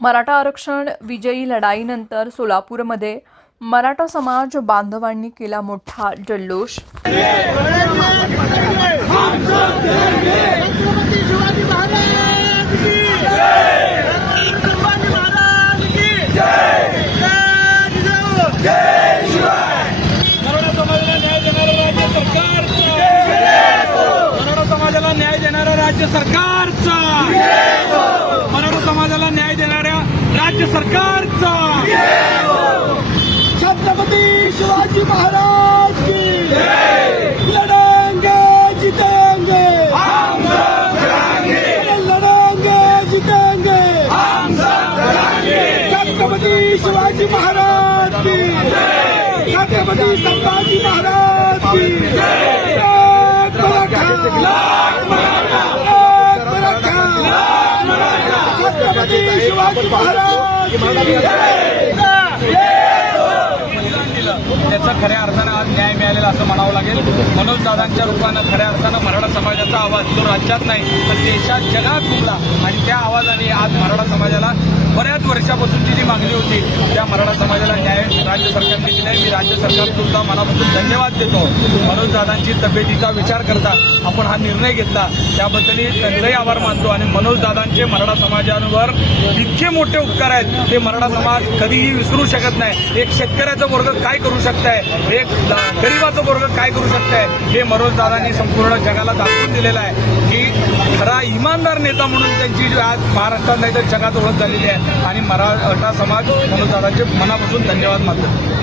मराठा आरक्षण विजयी लढाईनंतर सोलापूरमध्ये मराठा समाज बांधवांनी केला मोठा जल्लोष. मराठा समाजाला न्याय देणारं राज्य सरकार मराठा समाजाला न्याय देणाऱ्या राज्य सरकारचा. छत्रपती शिवाजी महाराज की लड़ेंगे जितेंगे. लड़ेंगे जितेंगे. छत्रपती शिवाजी महाराज की छत्रपती संभाजी महाराज की एक मराठा एक मराठा छत्रपती शिवाजी महाराज! त्याचा खऱ्या अर्थानं आज न्याय मिळालेला असं म्हणावं लागेल. मनोज दादांच्या रूपानं खऱ्या अर्थानं मराठा समाजाचा आवाज जो राज्यात नाही तर देशात जगात घुमला. आणि त्या आवाजाने आज मराठा समाजाला बऱ्याच मागणी होती. त्या मराठा समाजाला न्याय राज्य सरकारने दिलाय. मी राज्य सरकार सुद्धा मनापासून धन्यवाद देतो. मनोज दादांची तब्येतीचा विचार करता आपण हा निर्णय घेतला. त्याबद्दल त्यांचाही आभार मानतो आणि मनोज दादांचे मराठा समाजावर इतके मोठे उपकार आहेत. ते मराठा समाज कधीही विसरू शकत नाही. एक शेतकऱ्याचा वर्ग काय करू शकताय? एक ला- गरिबाचा वर्ग काय करू शकताय? हे मनोज दादांनी संपूर्ण जगाला दाखवून दिलेलं आहे. की खरा इमानदार नेता म्हणून त्यांची जी आज महाराष्ट्रात नाही तर जगात ओळख झालेली आहे. आणि मराठा समाज मनोज मनापासून धन्यवाद मानतो.